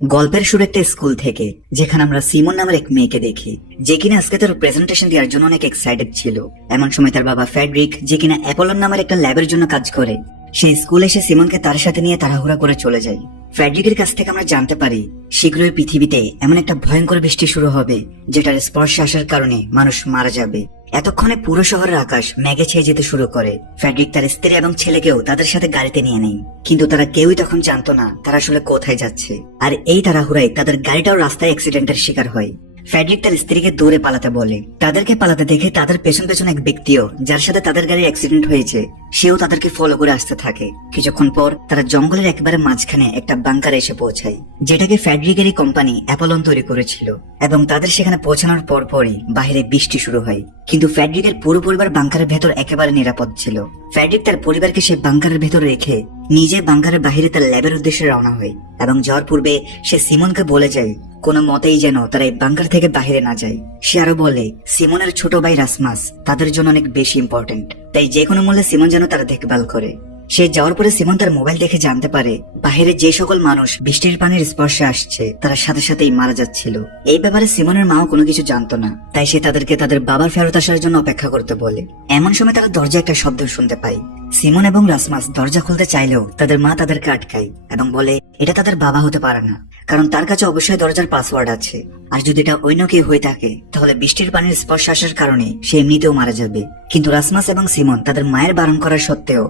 গল্পের শুরু একটা স্কুল থেকে, যেখানে আমরা সিমন নামের এক মেয়েকে দেখি, যে কিনা আজকে তার প্রেজেন্টেশন দেওয়ার জন্য অনেক এক্সাইটেড ছিল। এমন সময় তার বাবা ফ্রেডরিক, যে কিনা অ্যাপোলন নামের একটা ল্যাবের জন্য কাজ করে, সেই স্কুলে এসে সিমনকে তার সাথে নিয়ে তাড়াহুড়া করে চলে যায়। ফ্রেডরিকের কাছ থেকে আমরা জানতে পারি শীঘ্রই পৃথিবীতে এমন একটা ভয়ঙ্কর বৃষ্টি শুরু হবে, যেটার স্পর্শে আসার কারণে মানুষ মারা যাবে। এতক্ষণে পুরো শহরের আকাশ মেঘে ছেয়ে যেতে শুরু করে। ফ্রেডরিক তার স্ত্রী এবং ছেলেকেও তাদের সাথে গাড়িতে নিয়ে নেয়, কিন্তু তারা কেউই তখন জানতো না তারা আসলে কোথায় যাচ্ছে। আর এই তাড়াহুড়ায় তাদের গাড়িটাও রাস্তায় অ্যাক্সিডেন্টের শিকার হয়। ফ্রেডরিক তার স্ত্রীকে দৌড়ে পালাতে বলে। তাদেরকে পালাতে দেখে তাদের পেছন পেছন এক ব্যক্তিও, যার সাথে তাদের গাড়ির অ্যাক্সিডেন্ট হয়েছে, সেও তাদেরকে ফলো করে আসতে থাকে। কিছুক্ষণ পর তারা জঙ্গলের একেবারে মাঝখানে একটা বাংকারে এসে পৌঁছায়, যেটাকে ফ্রেডরিকেরই কোম্পানি অ্যাপোলন তৈরি করেছিল। এবং তাদের সেখানে পৌঁছানোর পরপরই বাইরে বৃষ্টি শুরু হয়। কিন্তু ফ্রেডরিকের পুরো পরিবার বাংকারের ভেতর একেবারে নিরাপদ ছিল। ফ্রেডরিক তার পরিবারকে সে বাংকারের ভেতর রেখে নিজে বাংকারের বাহিরে তার ল্যাবের উদ্দেশ্যে রওনা হয়। এবং যাওয়ার পূর্বে সে সিমনকে বলে যায় কোনো মতেই যেন তারা এই বাংকার থেকে বাহিরে না যায়। সে আরো বলে সিমনের ছোট ভাই রাসমাস তাদের জন্য অনেক বেশি ইম্পর্টেন্ট, তাই যে কোনো মূল্যে সিমন যেন তারা দেখভাল করে। সে যাওয়ার পরে সিমন তার মোবাইল দেখে জানতে পারে বাহিরে যে সকল মানুষ বৃষ্টির পানির স্পর্শে আসছে তারা সাথে সাথেই মারা যাচ্ছিল। এই ব্যাপারে সিমনের মাও কোনো কিছু জানতো না, তাই সে তাদেরকে তাদের বাবার ফেরত আসার জন্য অপেক্ষা করতে বলে। এমন সময় তারা দরজা একটা শব্দ শুনতে পায়। সিমন এবং রাসমাস দরজা খুলতে চাইলেও তাদের মা তাদেরকে আটকায় এবং বলে এটা তাদের বাবা হতে পারে না, কারণ তার কাছে অবশ্যই দরজার পাসওয়ার্ড আছে। আর যদি এটা অন্য কেউ হয়ে থাকে তাহলে বৃষ্টির পানির স্পর্শ আসার কারণে সে এমনিতেও মারা যাবে। কিন্তু রাসমাস এবং সিমন তাদের মায়ের বারণ করার সত্ত্বেও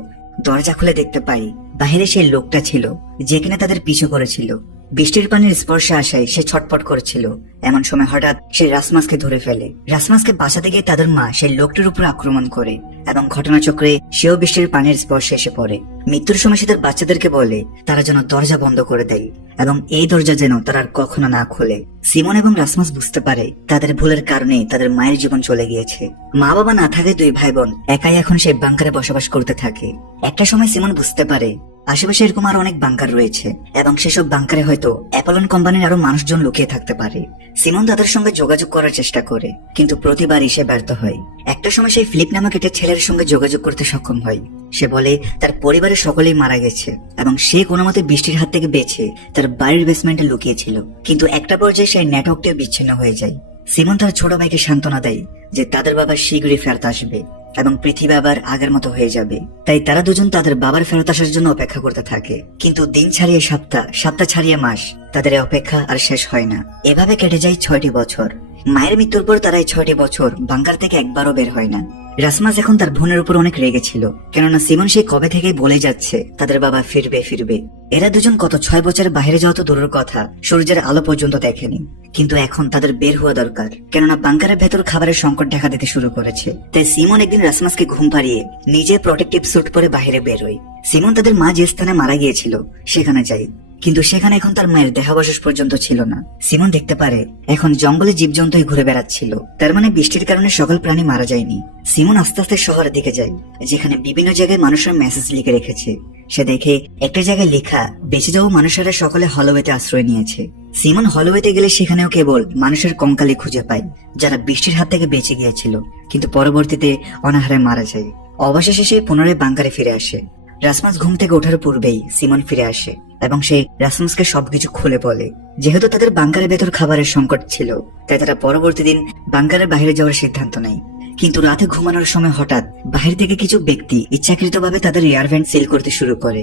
দরজা খুলে দেখতে পাই বাহিরে সেই লোকটা ছিল, যে কিনা তাদের পিছু করেছিল। বৃষ্টির পানির স্পর্শে আসায় সে ছটফট করেছিল। এমন সময় হঠাৎ সে রাসমাসকে ধরে ফেলে। রাসমাসকে বাঁচাতে গিয়ে তাদের মা সেই লোকটির উপর আক্রমণ করে এবং ঘটনাচক্রে সেও বৃষ্টির পানির স্পর্শে এসে পড়ে। মৃত্যুর সময় সে তার বাচ্চাদেরকে বলে তারা যেন দরজা বন্ধ করে দেয় এবং এই দরজা যেন তারা আর কখনো না খোলে। সিমন এবং রাসমাস বুঝতে পারে তাদের ভুলের কারণে তাদের মায়ের জীবন চলে গিয়েছে। মা বাবা না থাকে দুই ভাই বোন একাই এখন সেই বাংকারে বসবাস করতে থাকে। একটা সময় সিমন বুঝতে পারে আশেপাশে এরকম আরো অনেক বাংকার রয়েছে এবং সেসব বাংকারে হয়তো অ্যাপোলন কোম্পানির আরো মানুষজন লুকিয়ে থাকতে পারে। সিমন তাদের সঙ্গে যোগাযোগ করার চেষ্টা করে, কিন্তু প্রতিবারই সে ব্যর্থ হয়। একটা সময় সেই ফিলিপ নামক একটা ছেলের সঙ্গে যোগাযোগ করতে সক্ষম হয়। সে বলে তার পরিবারের সকলেই মারা গেছে এবং সে কোনো মতে বৃষ্টির হাত থেকে বেঁচে তার বাড়ির বেসমেন্টে লুকিয়েছিল। কিন্তু একটা পর্যায়ে সেই নেটওয়ার্কটিও বিচ্ছিন্ন হয়ে যায়। সিমন তার ছোট ভাইকে সান্ত্বনা দেয় যে তাদের বাবা শীঘ্রই ফেরত আসবে এবং পৃথিবী আবার আগের মতো হয়ে যাবে। তাই তারা দুজন তাদের বাবার ফেরত আসার জন্য অপেক্ষা করতে থাকে। কিন্তু দিন ছাড়িয়ে সপ্তাহ, সপ্তাহ ছাড়িয়ে মাস, তাদের অপেক্ষা আর শেষ হয় না। এভাবে কেটে যায় 6টি বছর। মায়ের মৃত্যুর পর তারা এই 6টি বছর বাংকার থেকে একবারও বের হয় না। রাসমাস এখন তার বোনের উপর অনেক রেগে ছিল, কেননা সিমন সেই কবে থেকেই বলে যাচ্ছে তাদের বাবা ফিরবে ফিরবে। এরা দুজন গত 6 বছরের বাইরে যাওয়া তো দূরের কথা, সূর্যের আলো পর্যন্ত দেখেনি। কিন্তু এখন তাদের বের হওয়া দরকার, কেননা বাংকারের ভেতর খাবারের সংকট দেখা দিতে শুরু করেছে। তাই সিমন একদিন রাসমাসকে ঘুম পাড়িয়ে নিজে প্রোটেক্টিভ স্যুট পরে বাইরে বের হয়। সিমন তাদের মা যে স্থানে মারা গিয়েছিল সেখানে যায়, কিন্তু সেখানে এখন তার মায়ের দেহাবশেষ পর্যন্ত ছিল না। সিমন দেখতে পারে এখন জঙ্গলে জীবজন্তুই ঘুরে বেড়াচ্ছিল, তার মানে বৃষ্টির কারণে সকল প্রাণী মারা যায়নি। সিমন আস্তে আস্তে শহরের দিকে যায়, যেখানে বিভিন্ন জায়গায় মানুষের মেসেজ লিখে রেখেছে। সে দেখে একটা জায়গায় লেখা বেঁচে যাওয়া মানুষেরা সকলে হলওয়েতে আশ্রয় নিয়েছে। সিমন হলওয়েতে গেলে সেখানেও কেবল মানুষের কঙ্কালি খুঁজে পায়, যারা বৃষ্টির হাত থেকে বেঁচে গিয়েছিল কিন্তু পরবর্তীতে অনাহারে মারা যায়। অবশেষে সে পুনরায় বাংকারে ফিরে আসে। রাসমাস ঘুম থেকে ওঠার পূর্বেই সিমন ফিরে আসে এবং সে রাসমাসকে সবকিছু খুলে বলে। যেহেতু তাদের বাংকারের ভেতর খাবারের সংকট ছিল, তাই তারা পরবর্তী দিন বাংকারের বাইরে যাওয়ার সিদ্ধান্ত নেয়। কিন্তু রাতে ঘুমানোর সময় হঠাৎ বাহির থেকে কিছু ব্যক্তি ইচ্ছাকৃতভাবে তাদের এয়ার ভেন্ট সিল করতে শুরু করে,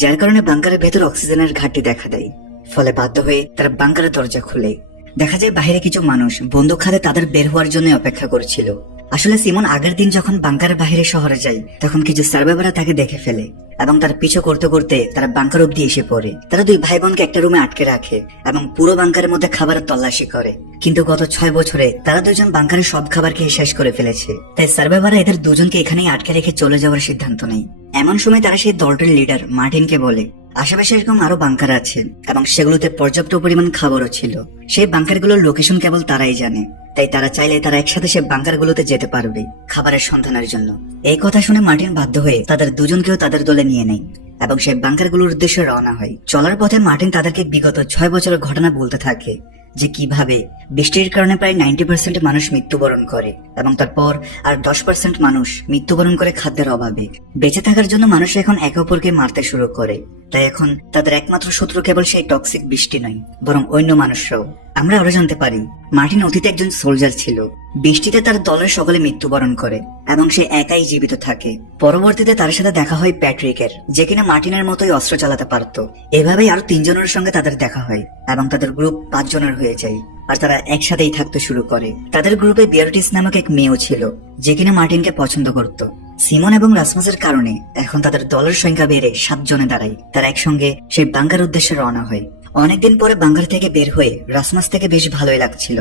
যার কারণে বাংকারের ভেতর অক্সিজেনের ঘাটতি দেখা দেয়। ফলে বাধ্য হয়ে তারা বাংকারের দরজা খুলে। দেখা যায় বাইরে কিছু মানুষ বন্দুক হাতে তাদের বের হওয়ার জন্য অপেক্ষা করছিল। আসলে সিমন আগের দিন যখন বাংকারের বাইরে শহরে যায়, তখন কিছু সার্ভাইভাররা তাকে দেখে ফেলে এবং তার পিছু করতে করতে তারা বাংকার অব্দি এসে পড়ে। তারা দুই ভাই বোনকে একটা রুমে আটকে রাখে এবং পুরো বাংকারের মধ্যে খাবারের তল্লাশি করে। কিন্তু গত 6 বছরে তারা দুজন বাংকারের সব খাবার খেয়ে শেষ করে ফেলেছে। তাই সার্ভাইভাররা এদের দুজনকে এখানেই আটকে রেখে চলে যাওয়ার সিদ্ধান্ত নেয়। এমন সময় তারা সেই দলটির লিডার মার্টিনকে বলে আশেপাশে এরকম আরো বাংকার আছে এবং সেগুলোতে পর্যাপ্ত পরিমাণ খাবারও ছিল। সেই বাংকারগুলোর লোকেশন কেবল তারাই জানে, তাই তারা চাইলে তারা একসাথে সে বাংকারগুলোতে যেতে পারবে খাবারের সন্ধানের জন্য। এই কথা শুনে মার্টিন বাধ্য হয়ে তাদের দুজনকেও তাদের দলে নিয়ে নেয় এবং সেই বাংকারগুলোর উদ্দেশ্যে রওনা হয়। চলার পথে মার্টিন তাদেরকে বিগত 6 বছরের ঘটনা বলতে থাকে, যে কিভাবে বৃষ্টির কারণে প্রায় 90% মানুষ মৃত্যুবরণ করে এবং তারপর আর 10% মানুষ মৃত্যুবরণ করে খাদ্যের অভাবে। বেঁচে থাকার জন্য মানুষ এখন একে অপরকে মারতে শুরু করে তাই এখন তাদের একমাত্র শত্রু কেবল সেই টক্সিক বৃষ্টি নয়, বরং অন্য মানুষরাও। আমরা আরো জানতে পারি মার্টিন অতীতে একজন সোলজার ছিল। বৃষ্টিতে তার দলের সকলে মৃত্যুবরণ করে এবং সে একাই জীবিত থাকে। পরবর্তীতে তার সাথে দেখা হয় প্যাট্রিকের, যে কিনা মার্টিনের মতোই অস্ত্র চালাতে পারত। এভাবেই আরো 3 জনের সঙ্গে তাদের দেখা হয় এবং তাদের গ্রুপ 5 জনের হয়ে যায়, আর তারা একসাথেই থাকতে শুরু করে। তাদের গ্রুপে বিয়ারটিস নামক এক মেয়েও ছিল, যে কিনা মার্টিনকে পছন্দ করত। সিমন এবং রাসমাসের কারণে এখন তাদের দলের সংখ্যা বেড়ে 7 জনে দাঁড়ায়। তারা একসঙ্গে সেই বাঙ্কার উদ্দেশ্যে রওনা হয়। অনেকদিন পরে বাঙ্কার থেকে বের হয়ে রাসমাস থেকে বেশ ভালোই লাগছিল,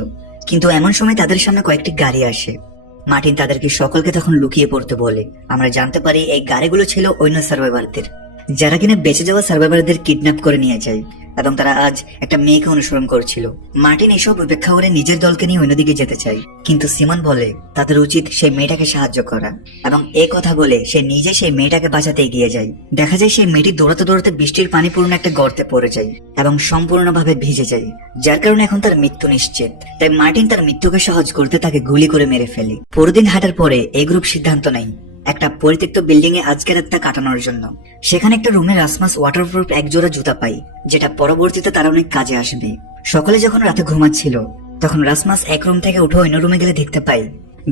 কিন্তু এমন সময় তাদের সামনে কয়েকটি গাড়ি আসে। মার্টিন তাদেরকে সকলকে তখন লুকিয়ে পড়তে বলে। আমরা জানতে পারি এই গাড়িগুলো ছিল অন্য সার্ভাইভারদের, যারা কিনা বেঁচে যাওয়া সার্ভাইভারদের কিডন্যাপ করে নিয়ে যায় এবং তারা আজ একটা মেয়েকে অনুসরণ করছিল। মার্টিন এসব উপেক্ষা করে নিজের দলকে নিয়ে অন্যদিকে যেতে চায়, কিন্তু সিমন বলে তাদের উচিত সেই মেয়েটাকে সাহায্য করা, এবং এই কথা বলে সে নিজে সেই মেয়েটাকে বাঁচাতে এগিয়ে যায়। দেখা যায় সেই মেয়েটি দৌড়াতে দৌড়াতে বৃষ্টির পানিপূর্ণ একটা গর্তে পড়ে যায় এবং সম্পূর্ণভাবে ভিজে যায়, যার কারণে এখন তার মৃত্যু নিশ্চিত। তাই মার্টিন তার মৃত্যুকে সহজ করতে তাকে গুলি করে মেরে ফেলে। পরদিন হাঁটার পরে এই গ্রুপ সিদ্ধান্ত নেয় একটা পরিত্যক্ত বিল্ডিং এ আজকের রাতটা কাটানোর জন্য। সেখানে একটা রুমে রাসমাস ওয়াটারপ্রুফ এক জোড়া জুতা পাই, যেটা পরবর্তীতে তার অনেক কাজে আসবে। সকলে যখন রাতে ঘুমাচ্ছিল তখন রাসমাস এক রুম থেকে উঠে অন্য রুমে গেলে দেখতে পাই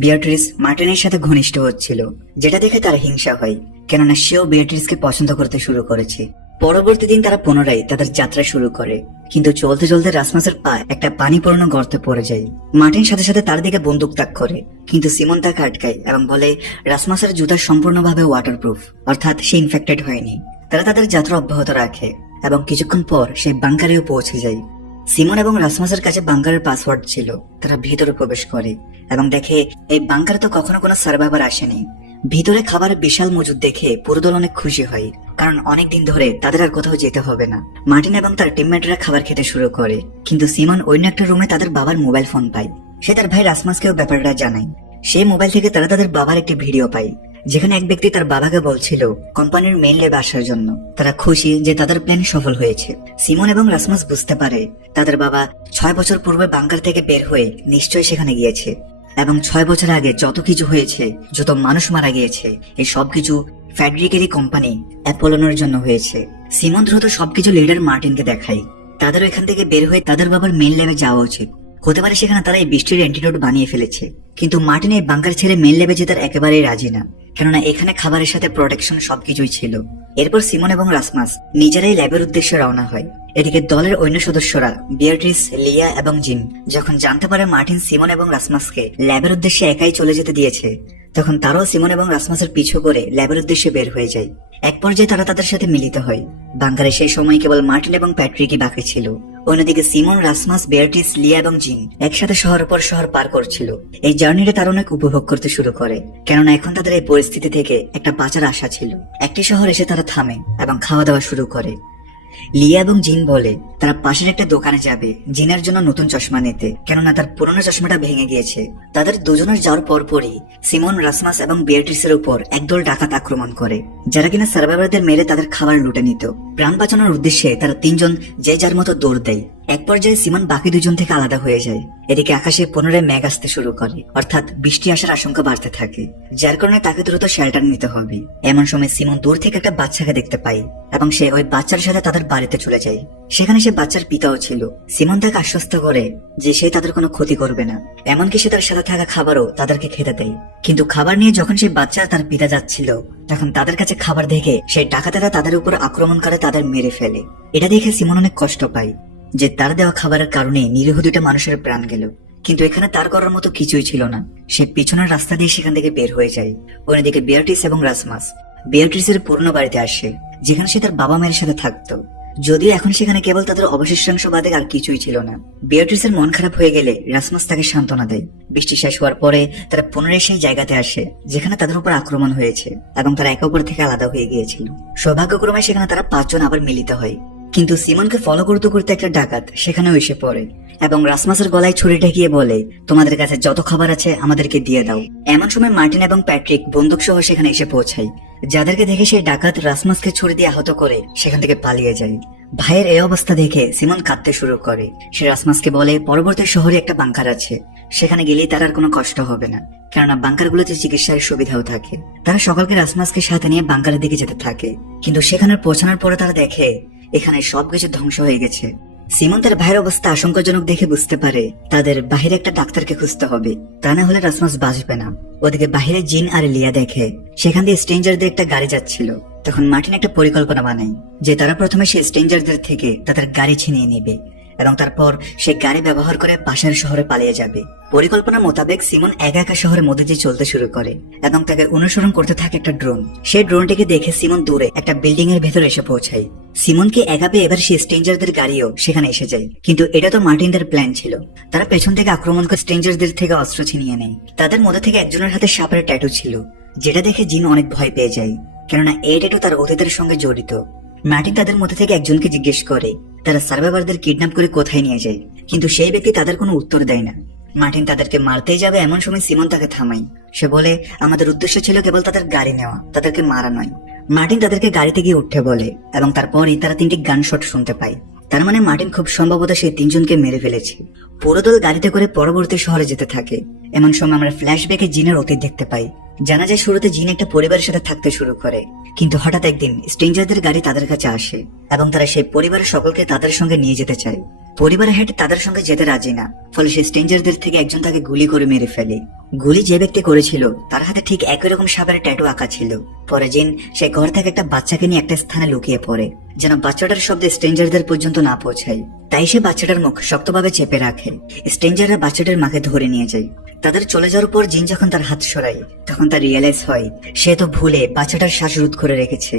বিয়াট্রিস মার্টিনের সাথে ঘনিষ্ঠ হচ্ছিল, যেটা দেখে তার হিংসা হয়, কেননা সেও বিয়াট্রিসকে পছন্দ করতে শুরু করেছে। পরবর্তী দিন তারা পুনরায় তাদের যাত্রা শুরু করে, কিন্তু চলতে চলতে রাসমাসের পা একটা পানিপূর্ণ গর্তে পড়ে যায়। মার্টিন সাথে সাথে তার দিকে বন্দুক তাক করে, কিন্তু সিমন তাকে আটকায় এবং বলে রাসমাসের জুতা সম্পূর্ণভাবে ওয়াটারপ্রুফ, অর্থাৎ সে ইনফেক্টেড হয়নি। তারা তাদের যাত্রা অব্যাহত রাখে এবং কিছুক্ষণ পর সেই বাংকারেও পৌঁছে যায়। সিমন এবং রাসমাসের কাছে বাংকারের পাসওয়ার্ড ছিল। তারা ভিতরে প্রবেশ করে এবং দেখে এই বাংকারে তো কখনো কোনো সার্ভাইভার আসেনি। ভিতরে খাবারের বিশাল মজুদ দেখে পুরো দল অনেক খুশি হয়, কারণ অনেকদিন ধরে তাদের আর কোথাও যেতে হবে না। মার্টিন এবং তার টিমমেটরা খাবার খেতে শুরু করে, কিন্তু সিমন অন্য একটা রুমে তাদের বাবার মোবাইল ফোন পায়। সে তার ভাই রাসমাসকেও ব্যাপারটা জানায়। সেই মোবাইল থেকে তারা তাদের বাবার একটি ভিডিও পায়, যেখানে এক ব্যক্তি তার বাবাকে বলছিল কোম্পানির মেইন ল্যাবে আসার জন্য। তারা খুশি যে তাদের প্ল্যান সফল হয়েছে। সিমন এবং রাসমাস বুঝতে পারে তাদের বাবা 6 বছর পূর্বে বাংকার থেকে বের হয়ে নিশ্চয়ই সেখানে গিয়েছে, এবং 6 বছর আগে যত কিছু হয়েছে, যত মানুষ মারা গিয়েছে, এই সবকিছু ফ্যাডরিকেরই কোম্পানি অ্যাপোলোনের জন্য হয়েছে। সিমন দ্রুত সবকিছু লিডার মার্টিনকে দেখায়। তাদের এখান থেকে বের হয়ে তাদের বাবার মেইন ল্যাবে যাওয়া উচিত। হতে পারে সেখানে তারা এই বৃষ্টির অ্যান্টিডোট বানিয়ে ফেলেছে, কিন্তু মার্টিন এই বাংকার ছেড়ে মেইন ল্যাবে যেতে একেবারেই রাজি না, কেননা এখানে খাবারের সাথে প্রোটেকশন সবকিছুই ছিল। এরপর সিমন এবং রাসমাস নিজেরাই ল্যাবের উদ্দেশ্যে রওনা হয়। এদিকে দলের অন্য সদস্যরা বিয়াট্রিস, লিয়া এবং জিন যখন জানতে পারে মার্টিন সিমন এবং রাসমাসকে ল্যাবের উদ্দেশ্যে একাই চলে যেতে দিয়েছে, তখন তারাও সিমন এবং রাসমাসের পিছু করে ল্যাবের উদ্দেশ্যে বের হয়ে যায়। এক পর্যায়ে তারা তাদের সাথে মিলিত হয়। বাংকারে সেই সময় কেবল মার্টিন এবং প্যাট্রিকই বাকি ছিল। অন্যদিকে সিমন, রাসমাস, বিয়াট্রিস, লিয়া এবং জিন একসাথে শহরের পর শহর পার করছিল। এই জার্নিটা তারা অনেক উপভোগ করতে শুরু করে, কেননা এখন তাদের এই পরিস্থিতি থেকে একটা বাঁচার আশা ছিল। একটি শহর এসে তারা থামে এবং খাওয়া দাওয়া শুরু করে। লিয়া এবং জিন বলে তারা পাশের একটা দোকানে যাবে জিনের জন্য নতুন চশমা নিতে, কেননা তার পুরনো চশমাটা ভেঙে গিয়েছে। তাদের দুজনের যাওয়ার পরপরই সিমন, রাসমাস এবং বিয়াট্রিসের উপর একদল ডাকাত আক্রমণ করে, যারা কিনা সার্ভাইভারদের মেরে তাদের খাবার লুটে নিত। প্রাণ বাঁচানোর উদ্দেশ্যে তারা 3 জন যে যার মতো দৌড় দেয়। এক পর্যায়ে সিমন বাকি 2 জন থেকে আলাদা হয়ে যায়। এদিকে আকাশে পুনরায় মেঘ আসতে শুরু করে, অর্থাৎ বৃষ্টি আসার আশঙ্কা বাড়তে থাকে, যার কারণে তাকে দ্রুত শেল্টার নিতে হবে। এমন সময় সিমন দূর থেকে একটা বাচ্চাকে দেখতে পায় এবং সে ওই বাচ্চার সাথে তাদের বাড়িতে চলে যায়। সেখানে সে বাচ্চার পিতাও ছিল। সিমন তাকে আশ্বস্ত করে যে সে তাদের কোনো ক্ষতি করবে না, এমনকি সে তার সাথে থাকা খাবারও তাদেরকে খেতে দেয়। কিন্তু খাবার নিয়ে যখন সেই বাচ্চা তার পিতা যাচ্ছিল, তখন তাদের কাছে খাবার দেখে সেই ডাকাতেরা তাদের উপর আক্রমণ করে তাদের মেরে ফেলে। এটা দেখে সিমন অনেক কষ্ট পায় যে তার দেওয়া খাবারের কারণে নিরীহ 2টা মানুষের প্রাণ গেল। কিন্তু এখানে তার করার মতো কিছুই ছিল না। সে পিছনের রাস্তা দিয়ে সেখান থেকে বের হয়ে যায়। অন্যদিকে বিয়াট্রিস এবং রাসমাস বিয়াট্রিসের পুরনো বাড়িতে আসে, যেখানে সে তার বাবা মায়ের সাথে থাকতো। যদিও এখন সেখানে কেবল তাদের অবশিষ্টাংশ বাদে আর কিছুই ছিল না। বিয়াট্রিসের মন খারাপ হয়ে গেলে রাসমাস তাকে সান্ত্বনা দেয়। বৃষ্টি শেষ হওয়ার পরে তারা পুনরায় সেই জায়গাতে আসে যেখানে তাদের উপর আক্রমণ হয়েছে এবং তারা একে অপর থেকে আলাদা হয়ে গিয়েছিল। সৌভাগ্যক্রমে সেখানে তারা 5 জন আবার মিলিত হয়। কিন্তু সিমনকে ফলো করতে করতে একটা ডাকাত সেখানেও এসে পড়ে এবং রাসমাসের গলায় ছুরি ঠেকিয়ে বলে, তোমাদের কাছে যত খাবার আছে আমাদেরকে দিয়ে দাও। এমন সময় মার্টিন এবং প্যাট্রিক বন্দুক সহ সেখানে এসে পৌঁছায়, যাদেরকে দেখে সেই ডাকাত রাসমাসকে ছুরি দিয়ে আহত করে সেখান থেকে পালিয়ে যায়। ভাইয়ের এই অবস্থা দেখে সিমন কাঁদতে শুরু করে। সে রাসমাসকে বলে পরবর্তী শহরে একটা বাংকার আছে, সেখানে গেলেই তার আর কোনো কষ্ট হবে না, কেননা বাংকারগুলোতে চিকিৎসার সুবিধাও থাকে। তারা সকলকে রাসমাসকে সাথে নিয়ে বাংকারের দিকে যেতে থাকে, কিন্তু সেখানে পৌঁছানোর পরে তারা দেখে এখানে সবকিছু ধ্বংস হয়ে গেছে। সিমন তার ভাইয়ের অবস্থা আশঙ্কাজনক দেখে বুঝতে পারে তাদের বাহিরে একটা ডাক্তারকে খুঁজতে হবে, তা না হলে রাসমাস বাঁচবে না। ওদিকে বাহিরে জিন আর লিয়া দেখে সেখান দিয়ে স্ট্রেঞ্জারদের একটা গাড়ি যাচ্ছিল। তখন মার্টিন একটা পরিকল্পনা বানায় যে তারা প্রথমে সেই স্ট্রেঞ্জারদের থেকে তাদের গাড়ি ছিনিয়ে নেবে এবং তারপর সে গাড়ি ব্যবহার করে পাশের শহরে পালিয়ে যাবে। পরিকল্পনা মোতাবেক সিমন একা একা শহরের মধ্যে দিয়ে চলতে শুরু করে এবং তাকে অনুসরণ করতে থাকে একটা ড্রোন। সেই ড্রোনটিকে দেখে সিমন দূরে একটা বিল্ডিং এর ভেতরে এসে পৌঁছায়। সিমনকে একা পেয়ে এবার সেই স্ট্রেঞ্জারদের গাড়িও সেখানে এসে যায়, কিন্তু এটা তো মার্টিনদের প্ল্যান ছিল। তারা পেছন থেকে আক্রমণ করে স্ট্রেঞ্জারদের থেকে অস্ত্র ছিনিয়ে নেয়। তাদের মধ্যে থেকে একজনের হাতে সাপের ট্যাটু ছিল, যেটা দেখে জিন অনেক ভয় পেয়ে যায়, কেননা এই ট্যাটু তার অতীতের সঙ্গে জড়িত। মার্টিন তাদের মধ্যে থেকে একজনকে জিজ্ঞেস করে তারা সার্ভাইভারদের কিডন্যাপ করে কোথায় নিয়ে যায়, কিন্তু সেই ব্যক্তি তাদের কোনো উত্তর দেয় না। মার্টিন তাদেরকে মারতেই যাবে, এমন সময় সিমন তাকে থামায়। সে বলে আমাদের উদ্দেশ্য ছিল কেবল তাদের গাড়ি নেওয়া, তাদেরকে মারা নয়। মার্টিন তাদেরকে গাড়িতে গিয়ে উঠতে বলে এবং তারপরই তারা 3টি গান শট শুনতে পায়। তার মানে মার্টিন খুব সম্ভবত সেই 3জনকে মেরে ফেলেছে। পুরো দল গাড়িতে করে পরবর্তী শহরে যেতে থাকে। এমন সময় আমরা ফ্ল্যাশব্যাকে জিনের অতীত দেখতে পাই। জানা যায় শুরুতে জিন একটা পরিবারের সাথে থাকতে শুরু করে, কিন্তু হঠাৎ একদিন স্ট্রেঞ্জারদের গাড়ি তাদের কাছে আসে এবং তারা সেই পরিবারের সকলকে তাদের সঙ্গে নিয়ে যেতে চায়। পরিবারের হেড তাদের সঙ্গে যেতে রাজি না, ফলে সেই স্ট্রেঞ্জারদের থেকে একজন তাকে গুলি করে মেরে ফেলে। গুলি যে ব্যক্তি করেছিল তার হাতে ঠিক একই রকম সাপের ট্যাটু আঁকা ছিল। পরে জিন সে ঘর থেকে একটা বাচ্চাকে নিয়ে একটা স্থানে লুকিয়ে পড়ে, যেন বাচ্চাটার শব্দে স্ট্রেঞ্জারদের পর্যন্ত না পৌঁছায়। তাই সে বাচ্চাটার মুখ শক্তভাবে চেপে রাখে। স্ট্রেঞ্জাররা বাচ্চাটার মাকে ধরে নিয়ে যায়। তাদের চলে যাওয়ার পর জিন যখন তার হাত সরায় তখন তার রিয়েলাইজ হয় সে তো ভুলে বাচ্চাটার শ্বাসরোধ করে রেখেছে,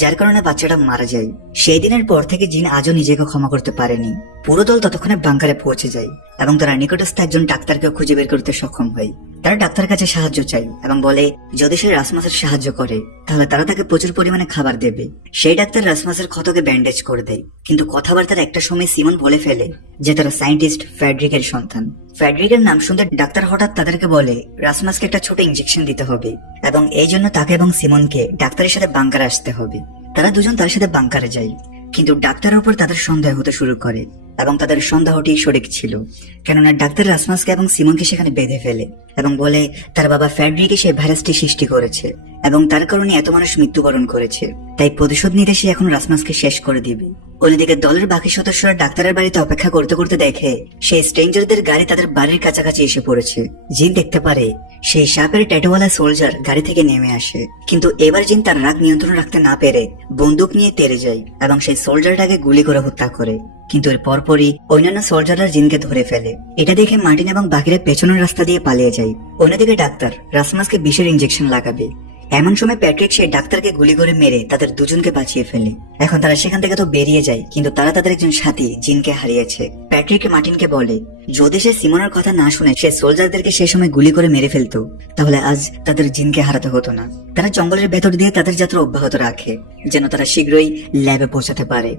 যার কারণে বাচ্চাটা মারা যায়। সেই দিনের পর থেকে জিন আজও নিজেকে ক্ষমা করতে পারেনি। পুরো দল ততক্ষণে বাংকারে পৌঁছে যায় এবং তারা নিকটস্থ একজন ডাক্তারকে খুঁজে বের করতে সক্ষম হয়। তারা ডাক্তারের কাছে সাহায্য চায় এবং বলে যদি সে রাসমাসের সাহায্য করে তাহলে তারা তাকে প্রচুর পরিমাণে খাবার দেবে। সেই ডাক্তার রাসমাসের ক্ষতকে ব্যান্ডেজ করে দেয়, কিন্তু কথাবার্তার একটা সময় সিমন বলে ফেলে যে তারা সায়েন্টিস্ট ফ্রেডরিকের সন্তান। ফ্রেডরিকের নাম শুনতে ডাক্তার হঠাৎ তাদেরকে বলে রাসমাসকে একটা ছোট ইনজেকশন দিতে হবে এবং এই জন্য তাকে এবং সিমনকে ডাক্তারের সাথে বাংকারে আসতে হবে। তারা দুজন তার সাথে বাংকারে যায়, কিন্তু ডাক্তারের উপর তাদের সন্দেহ হতে শুরু করে এবং তাদের সন্দেহটি সঠিক ছিল, কেননা ডাক্তার রাসমাসকে এবং সিমনকে সেখানে বেঁধে ফেলে এবং বলে তার বাবা ফ্রেডরিকে সেই ভাইরাসটি সৃষ্টি করেছে এবং তার কারণে এত মানুষ মৃত্যুবরণ করেছে, তাই প্রতিশোধ নিতে সে এখন রাসমাসকে শেষ করে দিবে। অন্যদিকে দলের বাকি সদস্যরা ডাক্তারের বাড়িতে অপেক্ষা করতে করতে দেখে সেই স্ট্রেঞ্জারদের গাড়ি তাদের বাড়ির কাছাকাছি এসে পড়েছে। জিন দেখতে পারে সেই সাপের ট্যাটুওয়ালা সোলজার গাড়ি থেকে নেমে আসে, কিন্তু এবার জিন তার রাগ নিয়ন্ত্রণ রাখতে না পেরে বন্দুক নিয়ে তেড়ে যায় এবং সেই সোলজারটাকে গুলি করে হত্যা করে। কিন্তু এর পরপরই অন্যান্য সোলজাররা জিনকে ধরে ফেলে। এটা দেখে মার্টিন এবং বাকিরা পেছনের রাস্তা দিয়ে পালিয়ে যায়। অন্যদিকে ডাক্তার রাসমাসকে বিষের ইনজেকশন লাগাবে। এমন সময় প্যাট্রিক সেই ডাক্তারকে গুলি করে মেরে তাদের দুজনকে বাঁচিয়ে ফেলে। এখন তারা সেখান থেকে তো বেরিয়ে যায়, কিন্তু তারা তাদের একজন সাথী জিনকে হারিয়েছে। প্যাট্রিক মার্টিনকে বলে যদি সে সিমনের কথা না শুনে সে সোলজারদেরকে সে সময় গুলি করে মেরে ফেলতো তাহলে আজ তাদের জিনকে হারাতে হতো না। তারা জঙ্গলের ভেতর দিয়ে তাদের যাত্রা অব্যাহত রাখে যেন তারা শীঘ্রই ল্যাবে পৌঁছাতে পারে।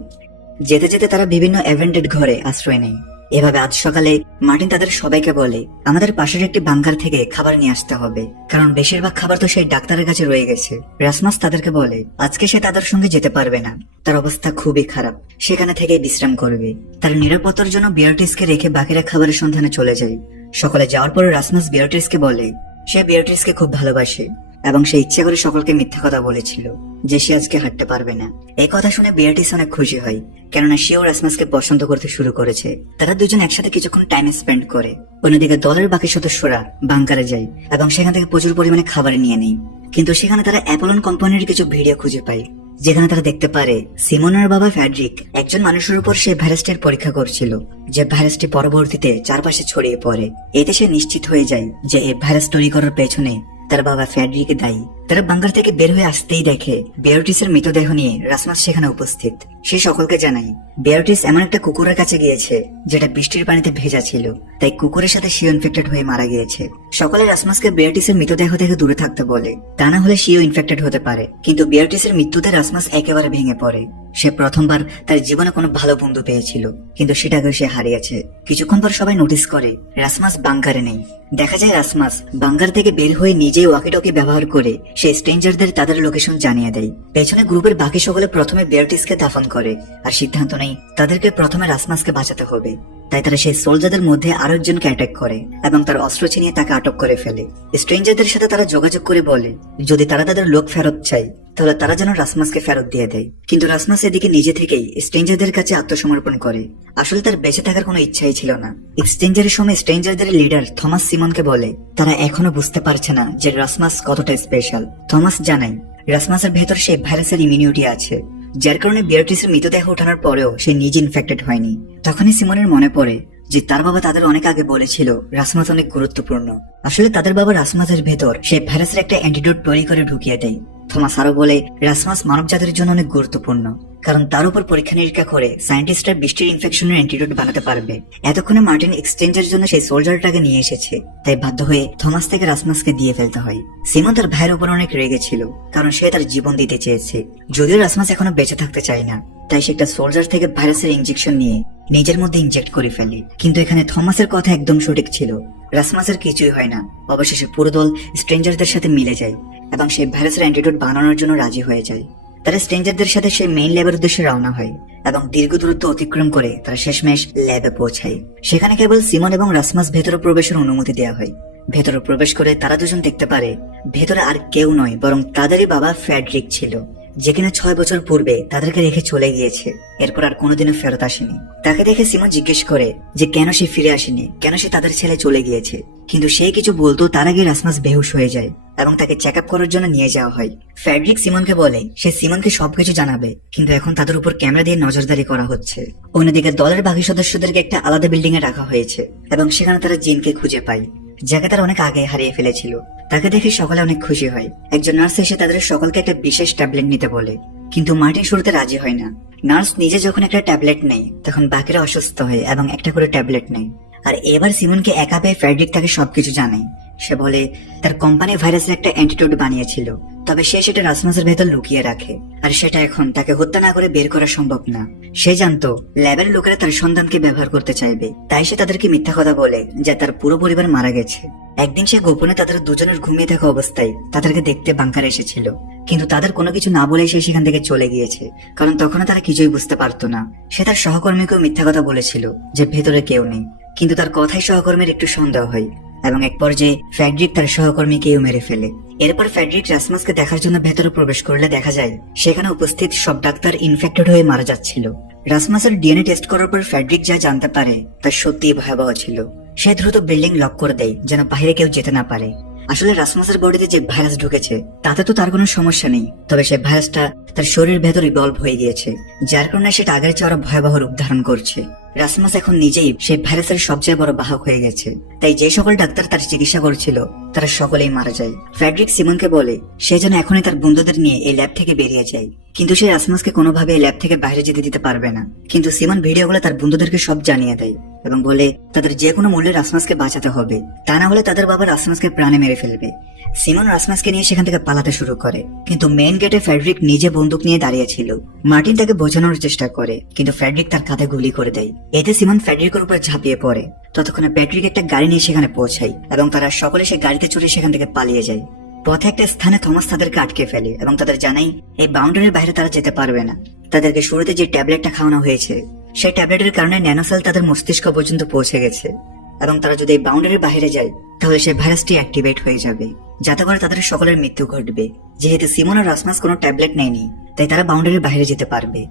যেতে যেতে তারা বিভিন্ন অ্যাভেন্টেড ঘরে আশ্রয় নেয়। এভাবে আজ সকালে মার্টিন তাদের সবাইকে বলে আমাদের পাশের একটি বাংকার থেকে খাবার নিয়ে আসতে হবে, কারণ বেশিরভাগ খাবার তো সেই ডাক্তারের কাছে রয়ে গেছে। রাসমাস তাদেরকে বলে আজকে সে তাদের সঙ্গে যেতে পারবে না, তার অবস্থা খুবই খারাপ, সেখানে থেকে বিশ্রাম করবে। তার নিরাপত্তার জন্য বিয়ার্টিসকে রেখে বাকিরা খাবারের সন্ধানে চলে যায়। সকালে যাওয়ার পরে রাসমাস বিয়ার্টিসকে বলে সে বিয়ার্টিসকে খুব ভালোবাসে এবং সে ইচ্ছা করে সকলকে মিথ্যা কথা বলেছিল যে সে আজকে হাঁটতে পারবে না। এই কথা শুনে বিয়ার্টিস অনেক খুশি হয়, কেননা সেও রাসমাসকে পছন্দ করতে শুরু করেছে। তারা দুজন একসাথে কিছুক্ষণ টাইম স্পেন্ড করে। অন্যদিকে দলের বাকি সদস্যরা বাংকারে যায় এবং সেখান থেকে প্রচুর পরিমাণে খাবার নিয়ে নেয়। কিন্তু সেখানে তারা অ্যাপোলন কোম্পানির কিছু ভিডিও খুঁজে পায়, যেখানে তারা দেখতে পারে সিমনের বাবা ফ্রেডরিক একজন মানুষের উপর সেই ভাইরাসটির পরীক্ষা করছিল, যে ভাইরাসটি পরবর্তীতে চারপাশে ছড়িয়ে পড়ে। এতে সে নিশ্চিত হয়ে যায় যে এই ভাইরাস তৈরি করার পেছনে তার বাবা ফ্রেডরিক দায়ী। তারা বাংকার থেকে বের হয়ে আসতেই দেখে বিয়ার্টিসের মৃতদেহ নিয়ে রাসমাস সেখানে উপস্থিত। সে সকলকে জানায় বিয়ার্টিস এমন একটা কুকুরের কাছে গিয়েছে যেটা বৃষ্টির পানিতে ভেজা ছিল, তাই কুকুরের সাথে সিও ইনফেক্টেড হয়ে মারা গিয়েছে। সকলে রাসমাসকে বিয়ার্টিসের মৃতদেহ থেকে দূরে থাকতে বলে, তা না হলে সিও ইনফেক্টেড হতে পারে। কিন্তু বিয়ার্টিসের মৃত্যুতে রাসমাস একেবারে ভেঙে পড়ে। সে প্রথমবার তার জীবনে কোনো ভালো বন্ধু পেয়েছিল, কিন্তু সেটাকে সে হারিয়েছে। কিছুক্ষণ পর সবাই নোটিস করে রাসমাস বাংকারে নেই। দেখা যায় রাসমাস বাংকার থেকে বের হয়ে নিজেই ওয়াকিটকি ব্যবহার করে সে স্ট্রেঞ্জারদের তাদের লোকেশন জানিয়ে দেয়। পেছনে গ্রুপের বাকি সকলে প্রথমে বেয়ারটিসকে দাফন করে আর সিদ্ধান্ত নেয় তাদেরকে প্রথমে রাসমাসকে বাঁচাতে হবে। তাই তারা সেই সোলজারদের মধ্যে আরো একজনকে অ্যাটাক করে এবং তার অস্ত্র ছিনিয়ে তাকে আটক করে ফেলে। স্ট্রেঞ্জারদের সাথে তারা যোগাযোগ করে বলে যদি তারা তাদের লোক ফেরত চায় তাহলে তারা যেন রাসমাসকে ফেরত দিয়ে দেয়। কিন্তু রাসমাস এদিকে নিজে থেকেই স্ট্রেঞ্জারদের কাছে আত্মসমর্পণ করে। আসলে তার বেঁচে থাকার কোনো ইচ্ছাই ছিল না। এক্সচেঞ্জের সময় স্ট্রেঞ্জারদের লিডার থমাস সিমনকে বলে তারা এখনো বুঝতে পারছে না যে রাসমাস কতটা স্পেশাল। থমাস জানায় রাসমাসের ভেতর সেই ভাইরাসের ইমিউনিটি আছে, যার কারণে বিয়ারটিসের মৃতদেহ ওঠানোর পরেও সে নিজে ইনফেক্টেড হয়নি। তখনই সিমনের মনে পড়ে যে তার বাবা তাদের অনেক আগে বলেছিল রাসমাস অনেক গুরুত্বপূর্ণ। আসলে তাদের বাবা রাসমাসের ভেতর সেই ভাইরাসের একটা অ্যান্টিডোট তৈরি করে ঢুকিয়ে দেয়। থমাস আরো বলে রাসমাস মানব জাতির জন্য অনেক গুরুত্বপূর্ণ, কারণ তার উপর পরীক্ষা নিরীক্ষা করে সায়েন্টিস্টরা বৃষ্টির ইনফেকশনের অ্যান্টিডোট বানাতে পারবে। এতক্ষণে মার্টিন এক্সচেঞ্জের জন্য সেই সোলজারটাকে নিয়ে এসেছে, তাই বাধ্য হয়ে থমাস থেকে রাসমাসকে দিয়ে ফেলতে হয়। সিমন তার ভাইয়ের উপর অনেক রেগে ছিল, কারণ সে তার জীবন দিতে চেয়েছে। যদিও রাসমাস এখনো বেঁচে থাকতে চায় না, তাই সে একটা সোলজার থেকে ভাইরাসের ইনজেকশন নিয়ে নিজের মধ্যে ইনজেক্ট করে ফেলে। কিন্তু এখানে থমাসের কথা একদম সঠিক ছিল, রাসমাসের কিছুই হয় না। অবশেষে পুরো দল স্ট্রেঞ্জারদের সাথে মিলে যায় এবং সেই ভাইরাসের অ্যান্টিডোট বানানোর জন্য রাজি হয়ে যায়। তারা স্ট্রেঞ্জারদের সাথে সেই মেইন ল্যাবের উদ্দেশ্যে রওনা হয় এবং দীর্ঘ দূরত্ব অতিক্রম করে তারা শেষমেশ ল্যাবে পৌঁছায়। সেখানে কেবল সিমন এবং রাসমাস ভেতরে প্রবেশের অনুমতি দেওয়া হয়। ভেতরে প্রবেশ করে তারা দুজন দেখতে পারে ভেতরে আর কেউ নয় বরং তাদেরই বাবা ফ্রেডরিক ছিল, যে কিনা 6 বছর পূর্বে তাদেরকে রেখে চলে গিয়েছে, এরপর আর কোনোদিনও ফেরত আসেনি। তাকে দেখে সিমন জিজ্ঞেস করে যে কেন সে ফিরে আসেনি, কেন সে তাদের ছেলে চলে গিয়েছে। কিন্তু সে কিছু বলতো তার আগে রাসমাস বেহুশ হয়ে যায় এবং তাকে চেক আপ করার জন্য নিয়ে যাওয়া হয়। ফ্রেডরিক সিমনকে বলে সে সিমনকে সবকিছু জানাবে, কিন্তু এখন তাদের উপর ক্যামেরা দিয়ে নজরদারি করা হচ্ছে। অন্যদিকে দলের বাকি সদস্যদেরকে একটা আলাদা বিল্ডিং এ রাখা হয়েছে এবং সেখানে তারা জিনকে খুঁজে পায়, যাকে তারা অনেক আগে হারিয়ে ফেলেছিল। তাকে দেখে সকলে অনেক খুশি হয়। একজন নার্স এসে তাদের সকলকে একটা বিশেষ ট্যাবলেট নিতে বলে, কিন্তু মার্টিন শুরুতে রাজি হয় না। নার্স নিজে যখন একটা ট্যাবলেট নেয় তখন বাকিরা অসুস্থ হয় এবং একটা করে ট্যাবলেট নেয়। আর এবার সিমনকে একা পেয়ে ফ্রেডরিক তাকে সবকিছু জানায়। সে বলে তার কোম্পানি ভাইরাসের একটা অ্যান্টিডোট বানিয়েছিল, তবে সে সেটা রাসমাসের ভেতর লুকিয়ে রাখে, আর সেটা এখন তাকে হত্যা না করে বের করা সম্ভব না। সে জানতো ল্যাবের লোকেরা তার সন্তানকে ব্যবহার করতে চাইবে, তাই সে তাদেরকে মিথ্যা কথা বলে যে তার পুরো পরিবার মারা গেছে। একদিন সে গোপনে তাদের দুজনের ঘুমিয়ে থাকা অবস্থায় তাদেরকে দেখতে বাংকারে এসেছিল, কিন্তু তাদের কোনো কিছু না বলে সে সেখান থেকে চলে গিয়েছে, কারণ তখনও তারা কিছুই বুঝতে পারতো না। সে তার সহকর্মীকেও মিথ্যা কথা বলেছিল যে ভেতরে কেউ নেই, কিন্তু তার কথাই সহকর্মীর একটু সন্দেহ হয় এবং এক পর্যায়ে ফ্রেডরিক তার সহকর্মীকেও মেরে ফেলে। এরপর ফ্রেডরিক রাসমাসকে দেখার জন্য ভেতরে প্রবেশ করলে দেখা যায় সেখানে উপস্থিত সব ডাক্তার ইনফেক্টেড হয়ে মারা যাচ্ছিল। রাসমাসের ডিএনএ টেস্ট করার পর ফ্রেডরিক যা জানতে পারে তা সত্যিই ভয়াবহ ছিল। সে দ্রুত বিল্ডিং লক করে দেয় যেন বাইরে কেউ যেতে না পারে। আসলে রাসমাসের বডিতে যে ভাইরাস ঢুকেছে তাতে তো তার কোনো সমস্যা নেই, তবে সে ভাইরাসটা তার শরীরের ভেতর ইভলভ হয়ে গিয়েছে, যার কারণে সেটা আগের চেয়ে আরো ভয়াবহ রূপ ধারণ করছে। রাসমাস এখন নিজেই সেই ভাইরাসের সবচেয়ে বড় বাহক হয়ে গেছে, তাই যে সকল ডাক্তার তার চিকিৎসা করছিল তারা সকলেই মারা যায়। ফ্রেডরিক সিমনকে বলে সে যেন এখনই তার বন্ধুদের নিয়ে এই ল্যাব থেকে বেরিয়ে যায়, কিন্তু সে রাসমাসকে কোনোভাবে এই ল্যাব থেকে বাইরে যেতে দিতে পারবে না। কিন্তু সিমন ভিডিওগুলো তার বন্ধুদেরকে সব জানিয়ে দেয় এবং বলে তাদের যে কোনো মূল্যে রাসমাসকে বাঁচাতে হবে, তা না হলে তাদের বাবা রাসমাসকে প্রাণে মেরে ফেলবে। সিমন রাসমাসকে নিয়ে সেখান থেকে পালাতে শুরু করে, কিন্তু মেইন গেটে ফ্রেডরিক নিজে বন্দুক নিয়ে দাঁড়িয়ে ছিল। মার্টিন তাকে বোঝানোর চেষ্টা করে, কিন্তু ফ্রেডরিক তার কাঁধে গুলি করে দেয়। এতে সিমন ফ্রেডরিকের উপর ঝাঁপিয়ে পড়ে। ততক্ষণে প্যাট্রিক একটা গাড়ি নিয়ে সেখানে পৌঁছায় এবং তারা সকলে সে গাড়িতে চড়ে সেখান থেকে পালিয়ে যায়। পথে একটা স্থানে থমাস তাদেরকে আটকে ফেলে এবং তাদের জানাই এই বাউন্ডারির বাইরে তারা যেতে পারবে না। তাদেরকে শুরুতে যে ট্যাবলেটটা খাওয়ানো হয়েছে সেই ট্যাবলেটের কারণে ন্যানোসেল তাদের মস্তিষ্ক পর্যন্ত পৌঁছে গেছে এবং তারা যদি এই বাউন্ডারির বাইরে যায় তাহলে সেই ভাইরাসটি অ্যাক্টিভেট হয়ে যাবে, যাতে করে তাদের সকলের মৃত্যু ঘটবে। যেহেতু সিমন আর রাসমাস কোনো ট্যাবলেট নেয়নি, তাই তারা বাউন্ডারির বাইরে যেতে পারবে।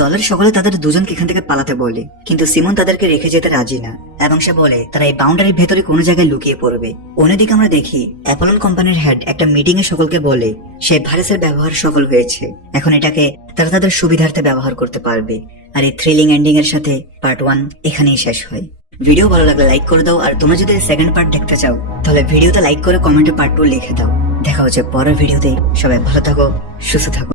দলের সকলে তাদের দুজনকে এখান থেকে পালাতে বলে, কিন্তু সিমন তাদেরকে রেখে যেতে রাজি না এবং সে বলে তারা এই বাউন্ডারির ভেতরে কোনো জায়গায় লুকিয়ে পড়বে। অন্যদিকে আমরা দেখি অ্যাপোলন কোম্পানির হেড একটা মিটিং এ সকলকে বলে সেই ভাইরাসের ব্যবহার সফল হয়েছে, এখন এটাকে তারা তাদের সুবিধার্থে ব্যবহার করতে পারবে। আর এই থ্রিলিং এন্ডিং এর সাথে পার্ট 1 এখানেই শেষ হয়। ভিডিও ভালো লাগলে লাইক করে দাও, আর তোমরা যদি সেকেন্ড পার্ট দেখতে চাও তাহলে ভিডিওতে লাইক করে কমেন্টে পার্ট 2 লিখে দাও। দেখা হচ্ছে পরের ভিডিওতে। সবাই ভালো থাকো, সুস্থ থাকো।